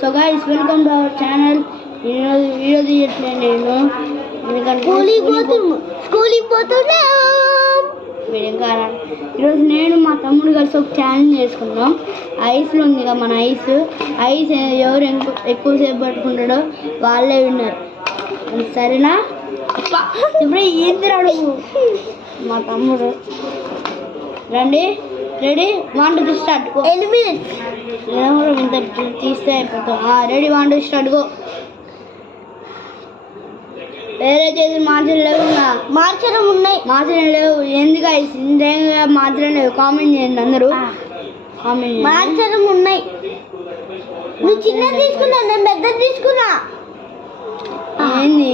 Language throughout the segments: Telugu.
So guys welcome to our channel. ఈరోజు వీడియో తీయట్లేదు నేను, ఎందుకంటే ఈరోజు నేను మా తమ్ముడు కలిసి ఒక ఛాలెంజ్ చేసుకున్నాం. ఐస్లో ఉంది కదా మన ఐస్ ఎవరు ఎక్కువసేపు పట్టుకుంటాడో వాళ్ళే విన్నారు. సరేనా? ఇప్పుడు ఏంటి అడుగు మా తమ్ముడు. రండి, రెడీ? 1 2 స్టార్ట్. ఇంత తీస్తే అయిపోతాం. రెడీ? 1 2 start go. వేరే చేసి మార్చడం లేవు, మార్చడం లేవు. ఎందుకు ఇంతేగా మార్చడం లేవు? కామెంట్ చేయండి అందరూ. కామెంట్ మార్చడం ఉన్నాయి. నువ్వు చిన్నది తీసుకున్నా, నేను పెద్దది తీసుకున్నా.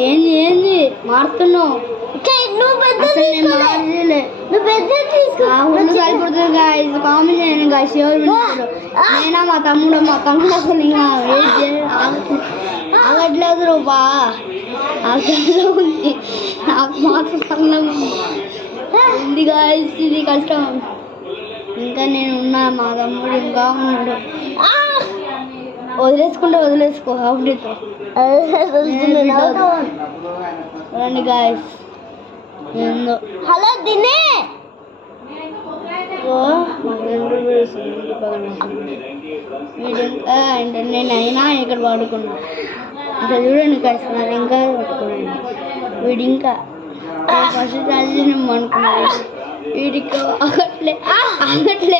ఏంది మారుతున్నావు? కామెంట్ చేయండి గాయస్. ఎవరు వింటారు? నేనా మా తమ్ముడు అసలు ఇంకా ఆగట్లేదు రూపా. ఉంది నాకు మాత్రం ఉంది గాయస్. ఇది కష్టం. ఇంకా నేను ఉన్నా, మా తమ్ముడు ఇంకా ఉన్నాడు. వదిలేసుకో అప్పుడుతో. రండి గాయస్. ఏందో హలో దినే నేనైనా ఇక్కడ పడుకున్నా. ఇంకా చూడండి గాయస్, నాది ఇంకా పట్టుకున్నాను. వీడు ఇంకా ఫస్ట్ చదివి నేను అనుకున్నాను. వీడికి ఆగట్లే కలిసి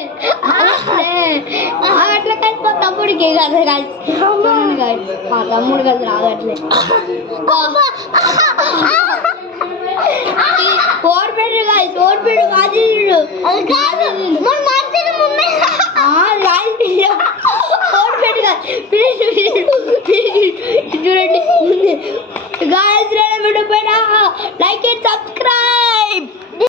మా తమ్ముడికి కదా కలిసి. మా తమ్ముడు కలిసి ఆగట్లే. ఓడిపోయాడు గాయస్, ఓడిపోయాడు. చూడండి గాయస్, లైక్ అండ్ సబ్స్క్రైబ్.